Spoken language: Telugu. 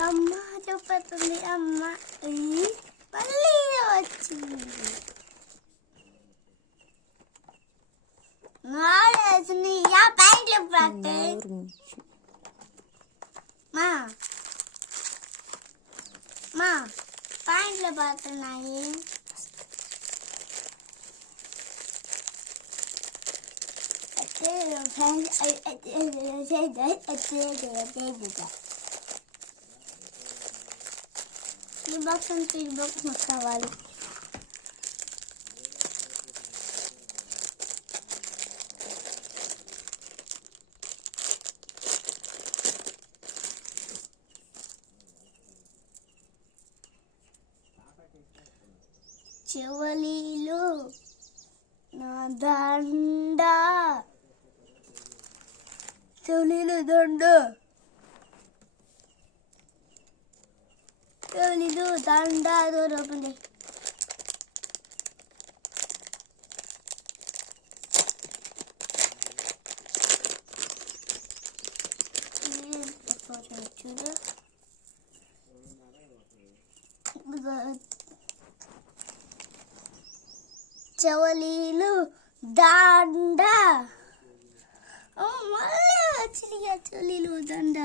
అమ్మ చూపుతుంది అమ్మ మళ్ళీ వచ్చింది ప్యాంట్లు మా మా ప్యాంట్లు పడుతున్నాయి ఈ బాక్స్ అంటే ఈ బాక్స్ మాకు కావాలి చెవలీలు నా దండ చెవలీలు దండ చెవలీలు దండ దూరం చూడు చెవలీలు దండ మళ్ళీ వచ్చింది చెవలీలు దండ